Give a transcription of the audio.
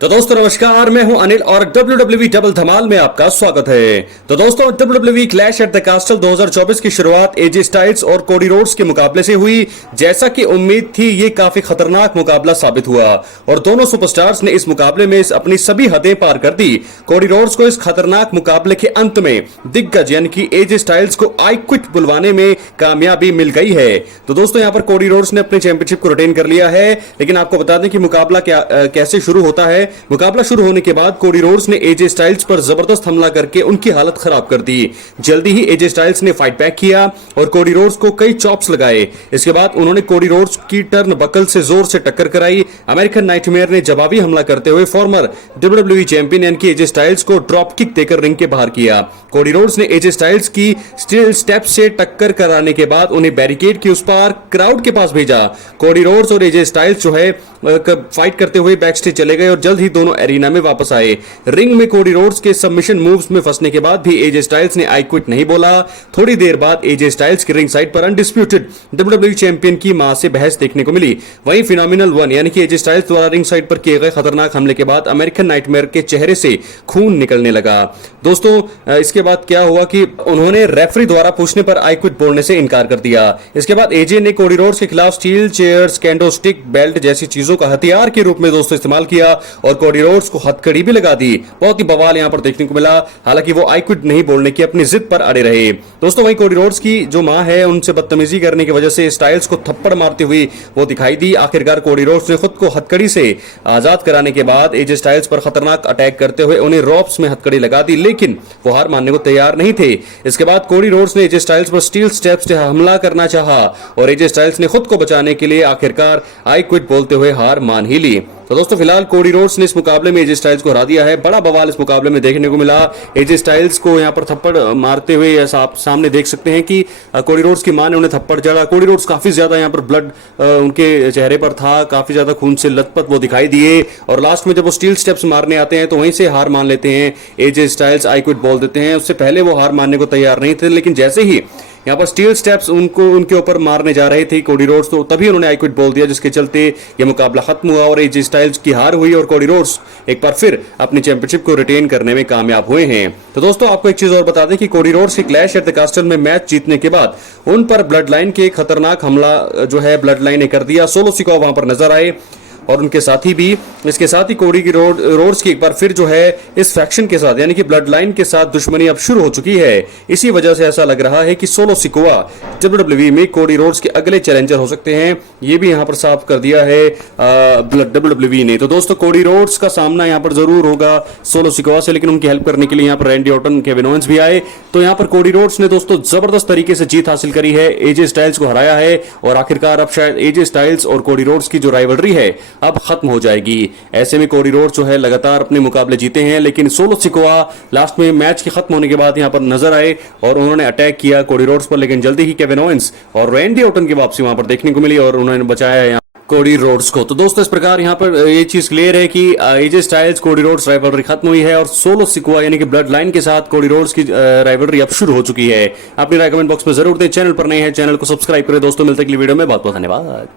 तो दोस्तों नमस्कार, मैं हूं अनिल और WWE डबल धमाल में आपका स्वागत है। तो दोस्तों WWE क्लैश एट द कास्टल 2024 की शुरुआत एजे स्टाइल्स और कोडी रोड्स के मुकाबले से हुई। जैसा कि उम्मीद थी, ये काफी खतरनाक मुकाबला साबित हुआ और दोनों सुपरस्टार्स ने इस मुकाबले में अपनी सभी हदें पार कर दी। कोडी रोड्स को इस खतरनाक मुकाबले के अंत में दिग्गज यानी कि एजे स्टाइल्स को आई क्विट बुलवाने में कामयाबी मिल गई है। तो दोस्तों यहाँ पर कोडी रोड्स ने अपने चैंपियनशिप को रिटेन कर लिया है। लेकिन आपको बता दें कि मुकाबला कैसे शुरू होता है। मुकाबला शुरू होने के बाद कोडी रोड्स ने एजे स्टाइल्स पर जबरदस्त हमला करके उनकी हालत खराब कर दी। जल्दी ही एजे स्टाइल्स ने फाइट बैक किया और कोडी रोड्स को कई चॉप्स लगाए। इसके बाद उन्होंने कोडी रोड्स की टर्न बकल से जोर से टक्कर कराई। अमेरिकन नाइटमेयर ने जवाबी हमला करते हुए फॉर्मर WWE चैंपियन यानी कि एजे स्टाइल्स को ड्रॉप किक देकर रिंग के बाहर किया। कोडी रोड्स ने एजे स्टाइल्स की स्टील स्टेप से टक्कर कराने के बाद उन्हें बैरिकेड के उस पार क्राउड के पास भेजा। कोडी रोड्स और एजे स्टाइल्स जो है फाइट करते हुए बैक स्टेज चले गए और जल्द ही दोनों एरिना में वापस आए। रिंग में कोडी रोड्स के सबमिशन मूव्स में फंसने के बाद भी एजे स्टाइल्स ने आई क्विट नहीं बोला। थोड़ी देर बाद एजे स्टाइल्स की रिंग साइड पर अनडिस्प्यूटेड WWE चैंपियन की मां से बहस देखने को मिली। वहीं फिनोमिनल वन यानी कि एजे स्टाइल्स द्वारा रिंग साइड पर किए गए खतरनाक हमले के बाद अमेरिकन नाइटमेयर के चेहरे से खून निकलने लगा। दोस्तों इसके बाद क्या हुआ कि उन्होंने रेफरी द्वारा पूछने पर आई क्विट बोलने से इनकार कर दिया। इसके बाद एजे ने कोडी रोड्स के खिलाफ steel chairs, can do stick, belt जैसी चीजों का हथियार के रूप में दोस्तों इस्तेमाल किया और कोडी रोड्स को हथकड़ी भी लगा दी। बहुत ही बवाल यहां पर देखने को मिला। हालांकि वो आई क्विट नहीं बोलने की अपनी जिद पर अड़े रहे। दोस्तों वहीं कोडी रोड्स की जो मां है उनसे बदतमीजी करने की वजह से स्टाइल्स को थप्पड़ मारती हुई वो दिखाई दी। आखिरकार कोडी रोड्स ने खुद को हथकड़ी से आजाद कराने के बाद एजे स्टाइल्स पर खतरनाक अटैक करते हुए उन्हें रोप्स में हथकड़ी लगा दी, लेकिन वो हार मानने को तैयार नहीं थे। इसके बाद कोडी रोड्स ने एजे स्टाइल्स पर स्टील स्टेप्स से हमला करना चाहा और एजे स्टाइल्स ने खुद को बचाने के लिए आखिरकार आई क्विट बोलते हुए हार मान ही ली। तो दोस्तों फिलहाल कोडी रोड्स ने इस मुकाबले में एजे स्टाइल्स को हरा दिया है। बड़ा बवाल इस मुकाबले में देखने को मिला। एजे स्टाइल्स को यहां पर थप्पड़ मारते हुए ऐसा आप सामने देख सकते हैं कि कोडी रोड्स की मां ने उन्हें थप्पड़ जड़ा। कोडी रोड्स काफी ज्यादा यहां पर ब्लड उनके चेहरे पर था, काफी ज्यादा खून से लथपथ वो दिखाई दिए और लास्ट में जब वो स्टील स्टेप्स मारने आते हैं तो वहीं से हार मान लेते हैं। एजे स्टाइल्स आई क्विट बोल देते हैं। उससे पहले वो हार मानने को तैयार नहीं थे, लेकिन जैसे ही यहाँ पर स्टील स्टेप्स उनके ऊपर मारने जा रहे थे कोडी रोड्स, तो तभी उन्होंने आई क्विट बोल दिया, जिसके चलते ये मुकाबला खत्म हुआ और एजे स्टाइल्स की हार हुई और कोडी रोड्स एक बार फिर अपनी चैंपियनशिप को रिटेन करने में कामयाब हुए हैं। तो दोस्तों आपको एक चीज और बता दें कि कोडी रोड्स के क्लैश एट द कास्टल में मैच जीतने के बाद उन पर ब्लड लाइन के खतरनाक हमला जो है ब्लड लाइन ने कर दिया। सोलो सिकोआ वहां पर नजर आए और उनके साथी भी। इसके साथ ही कोडी की रोड्स की एक बार फिर जो है इस फैक्शन के साथ यानी कि ब्लड लाइन के साथ दुश्मनी अब शुरू हो चुकी है। इसी वजह से ऐसा लग रहा है कि सोलो सिकोआ WWE में कोडी रोड्स के अगले चैलेंजर हो सकते हैं। ये भी यहां पर साफ कर दिया है WWE ने। तो दोस्तों कोडी रोड्स का सामना यहां पर जरूर होगा सोलो सिकोआ से, लेकिन उनकी हेल्प करने के लिए यहां पर रैंडी ऑर्टन, केविन ओवेंस भी आए। तो यहां पर कोडी रोड्स ने दोस्तों जबरदस्त तरीके से जीत हासिल करी है, एजे स्टाइल्स को हराया है और आखिरकार अब शायद एजे स्टाइल्स और कोडी रोड्स की जो राइवलरी है अब खत्म हो जाएगी। ऐसे में कोडी रोड्स जो है लगातार अपने मुकाबले जीते हैं, लेकिन सोलो सिकोआ लास्ट में मैच के खत्म होने के बाद यहां पर नजर आए और उन्होंने अटैक किया कोडी रोड्स पर, लेकिन जल्दी ही केविन ओवेंस और रैंडी ऑर्टन की वापसी वहां पर देखने को मिली और उन्होंने बचाया है कोडी रोड्स को। तो दोस्तों इस प्रकार यहां पर ये चीज क्लियर है कि AJ Styles Cody Rhodes rivalry खत्म हुई है और सोलो सिकोआ यानी कि ब्लड लाइन के साथ कोडी रोड्स की राइवलरी अब शुरू हो चुकी है। अपनी राय कमेंट बॉक्स में जरूर दें। चैनल पर नए हैं चैनल को सब्सक्राइब करें। दोस्तों मिलते हैं अगली वीडियो में। बहुत बहुत धन्यवाद।